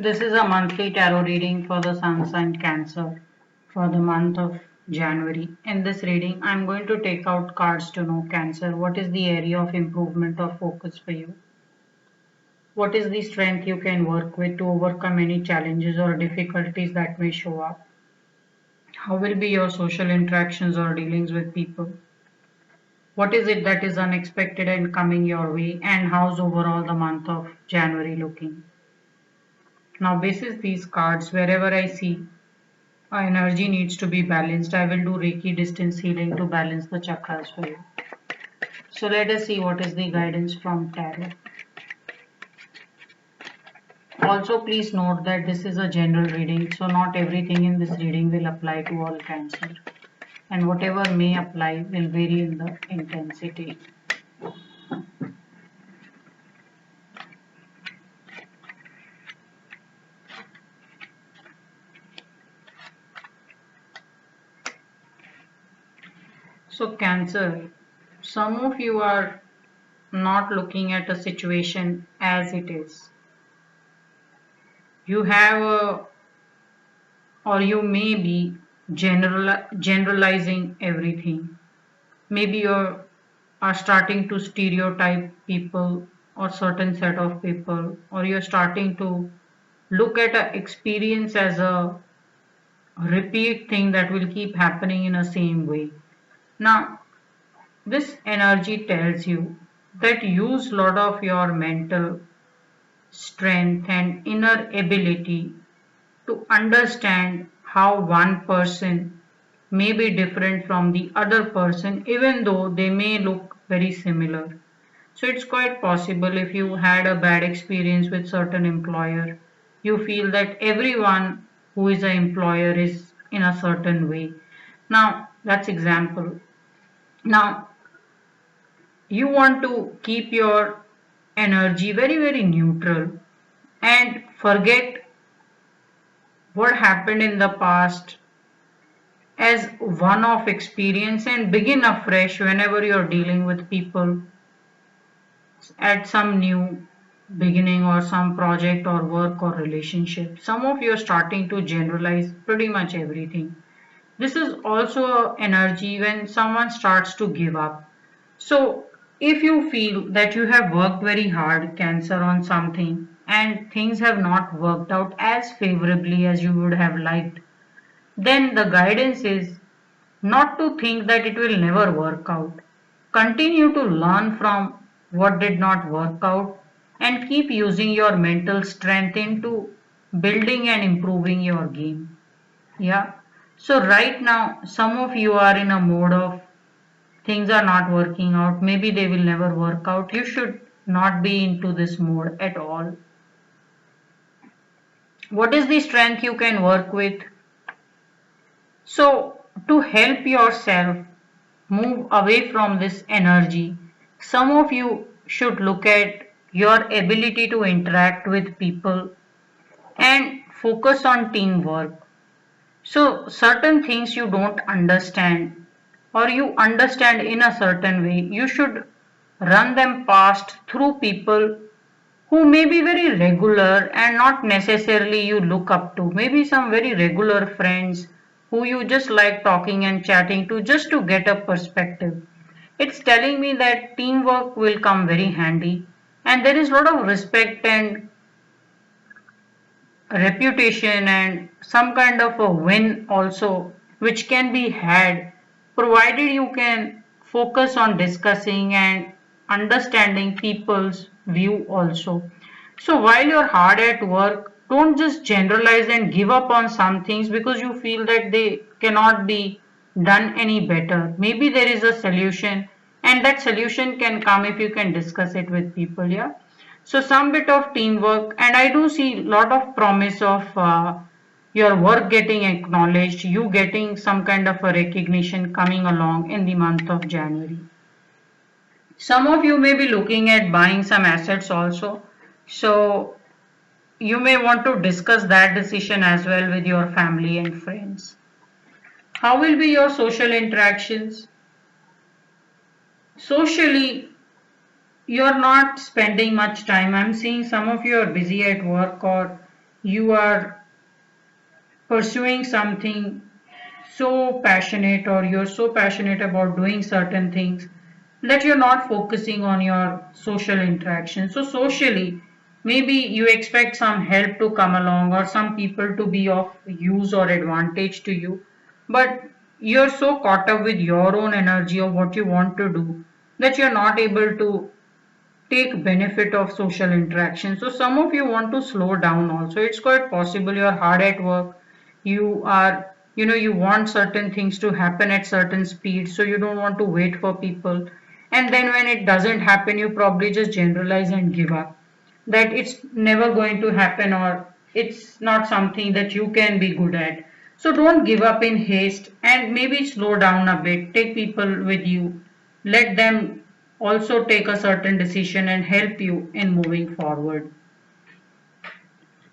This is a monthly tarot reading for the Sun sign Cancer for the month of January. In this reading, I'm going to take out cards to know Cancer. What is the area of improvement or focus for you? What is the strength you can work with to overcome any challenges or difficulties that may show up? How will be your social interactions or dealings with people? What is it that is unexpected and coming your way? And how's overall the month of January looking? Now, basis these cards, wherever I see our energy needs to be balanced, I will do Reiki distance healing to balance the chakras for you. So let us see what is the guidance from tarot. Also, please note that this is a general reading, so not everything in this reading will apply to all Cancer, and whatever may apply will vary in the intensity. So Cancer, some of you are not looking at a situation as it is. You have a, or you may be generalizing everything. Maybe you are starting to stereotype people or certain set of people, or you're starting to look at an experience as a repeat thing that will keep happening in the same way. Now, this energy tells you that use a lot of your mental strength and inner ability to understand how one person may be different from the other person, even though they may look very similar. So it's quite possible if you had a bad experience with certain employer, you feel that everyone who is an employer is in a certain way. Now that's example. Now you want to keep your energy very neutral and forget what happened in the past as one-off experience and begin afresh whenever you're dealing with people at some new beginning or some project or work or relationship. Some of you are starting to generalize pretty much everything. This is also energy when someone starts to give up. So if you feel that you have worked very hard, Cancer, on something and things have not worked out as favorably as you would have liked, then the guidance is not to think that it will never work out. Continue to learn from what did not work out and keep using your mental strength into building and improving your game. Yeah. So right now, some of you are in a mode of things are not working out. Maybe they will never work out. You should not be into this mode at all. What is the strength you can work with? So to help yourself move away from this energy, some of you should look at your ability to interact with people and focus on teamwork. So certain things you don't understand or you understand in a certain way, you should run them past through people who may be very regular and not necessarily you look up to. Maybe some very regular friends who you just like talking and chatting to just to get a perspective. It's telling me that teamwork will come very handy and there is a lot of respect and reputation and some kind of a win also which can be had provided you can focus on discussing and understanding people's view also. So while you're hard at work, don't just generalize and give up on some things because you feel that they cannot be done any better. Maybe there is a solution and that solution can come if you can discuss it with people. Yeah. So some bit of teamwork, and I do see lot of promise of your work getting acknowledged, you getting some kind of a recognition coming along in the month of January. Some of you may be looking at buying some assets also. So you may want to discuss that decision as well with your family and friends. How will be your social interactions? Socially, you're not spending much time. I'm seeing some of you are busy at work or you are pursuing something so passionate, or you're so passionate about doing certain things that you're not focusing on your social interaction. So socially, maybe you expect some help to come along or some people to be of use or advantage to you, but you're so caught up with your own energy of what you want to do that you're not able to take benefit of social interaction. So some of you want to slow down also. It's quite possible you're hard at work. You are, you want certain things to happen at certain speed, so you don't want to wait for people. And then when it doesn't happen, you probably just generalize and give up. That it's never going to happen, or it's not something that you can be good at. So don't give up in haste, and maybe slow down a bit. Take people with you. Let them also take a certain decision and help you in moving forward.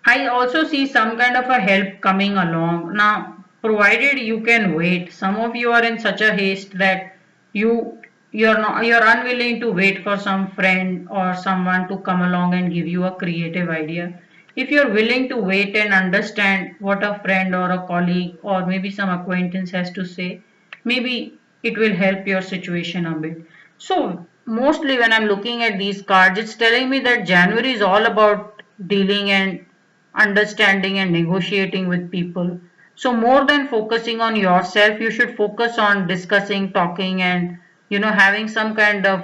I also see some kind of a help coming along. Now, provided you can wait. Some of you are in such a haste that you you're unwilling to wait for some friend or someone to come along and give you a creative idea. If you're willing to wait and understand what a friend or a colleague or maybe some acquaintance has to say, maybe it will help your situation a bit. So mostly when I'm looking at these cards, it's telling me that January is all about dealing and understanding and negotiating with people. So more than focusing on yourself, you should focus on discussing, talking, and having some kind of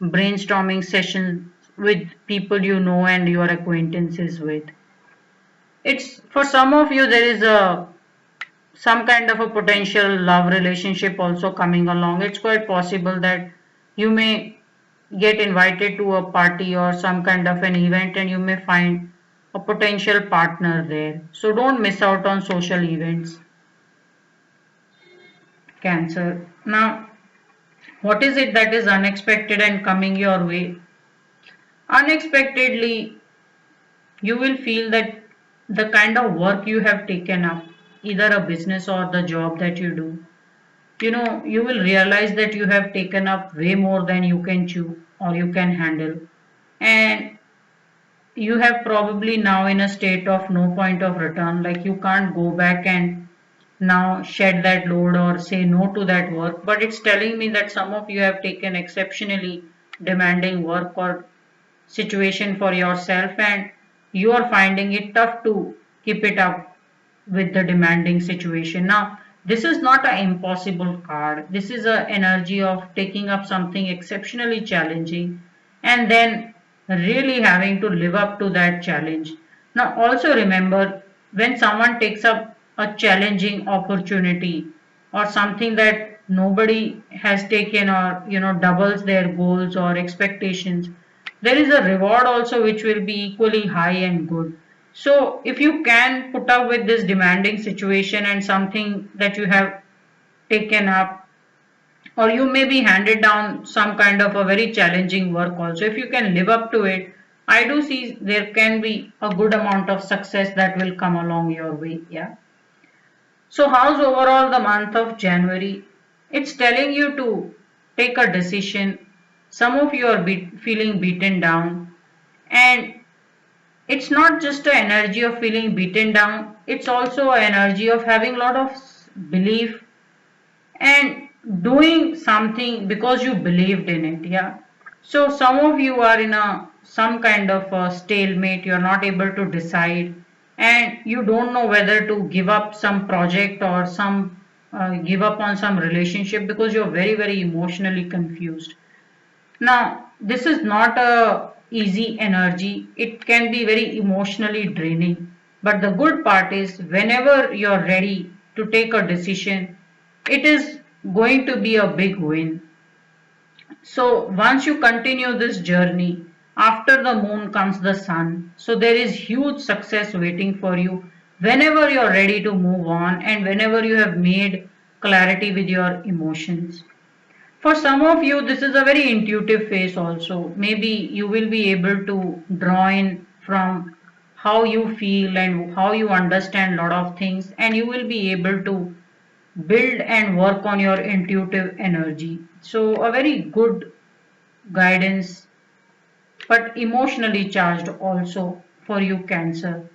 brainstorming session with people you know and your acquaintances with. It's for some of you there is a some kind of a potential love relationship also coming along. It's quite possible that you may get invited to a party or some kind of an event and you may find a potential partner there. So don't miss out on social events, Cancer. Now, what is it that is unexpected and coming your way? Unexpectedly, you will feel that the kind of work you have taken up, either a business or the job that you do, you will realize that you have taken up way more than you can chew or you can handle. And you have probably now in a state of no point of return, like you can't go back and now shed that load or say no to that work. But it's telling me that some of you have taken exceptionally demanding work or situation for yourself, and you are finding it tough to keep it up with the demanding situation. Now, this is not an impossible card. This is an energy of taking up something exceptionally challenging and then really having to live up to that challenge. Now, also remember, when someone takes up a challenging opportunity or something that nobody has taken, or doubles their goals or expectations, there is a reward also which will be equally high and good. So if you can put up with this demanding situation and something that you have taken up, or you may be handed down some kind of a very challenging work also, if you can live up to it, I do see there can be a good amount of success that will come along your way. Yeah. So how's overall the month of January? It's telling you to take a decision. Some of you are feeling beaten down, and it's not just an energy of feeling beaten down, it's also an energy of having a lot of belief and doing something because you believed in it. Yeah. So some of you are in a some kind of a stalemate. You're not able to decide, and you don't know whether to give up some project or some give up on some relationship because you're very emotionally confused. Now, this is not a easy energy. It can be very emotionally draining. But the good part is whenever you're ready to take a decision, it is going to be a big win. So once you continue this journey, after the moon comes the sun. So there is huge success waiting for you whenever you're ready to move on and whenever you have made clarity with your emotions. For some of you, this is a very intuitive phase also. Maybe you will be able to draw in from how you feel and how you understand a lot of things, and you will be able to build and work on your intuitive energy. So a very good guidance, but emotionally charged also for you, Cancer.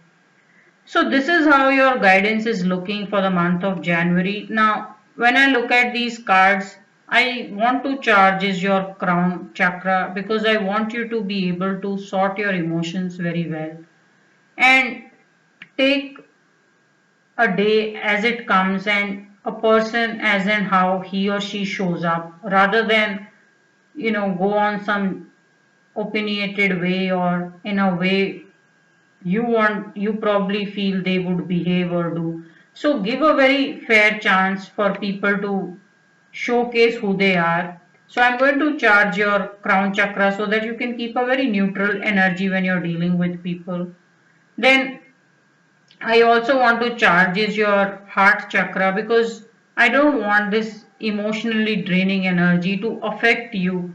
So this is how your guidance is looking for the month of January. Now, when I look at these cards, I want to charge is your crown chakra because I want you to be able to sort your emotions very well and take a day as it comes and a person as in how he or she shows up rather than go on some opinionated way or in a way you probably feel they would behave or do. So give a very fair chance for people to showcase who they are. So I'm going to charge your crown chakra so that you can keep a very neutral energy when you're dealing with people. Then I also want to charge is your heart chakra because I don't want this emotionally draining energy to affect you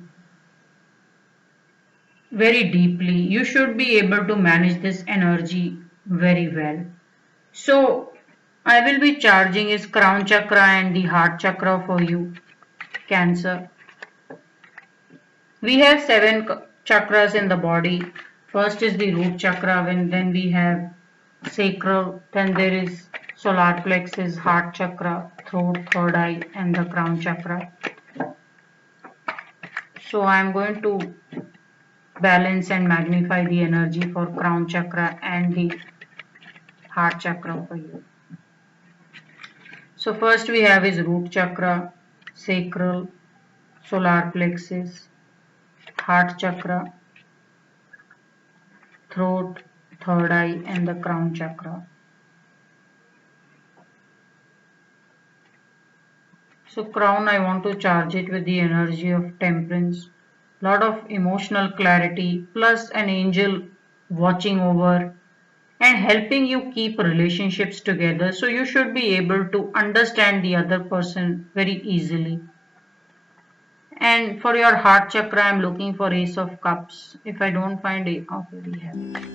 very deeply. You should be able to manage this energy very well. So I will be charging is crown chakra and the heart chakra for you, Cancer. We have seven chakras in the body. First is the root chakra, and then we have sacral, then there is solar plexus, heart chakra, throat, third eye, and the crown chakra. So I am going to balance and magnify the energy for crown chakra and the heart chakra for you. So first we have is root chakra, sacral, solar plexus, heart chakra, throat, third eye and the crown chakra. So crown I want to charge it with the energy of temperance, lot of emotional clarity plus an angel watching over and helping you keep relationships together, so you should be able to understand the other person very easily. And for your heart chakra, I'm looking for Ace of Cups. If I don't find it, okay, we have it.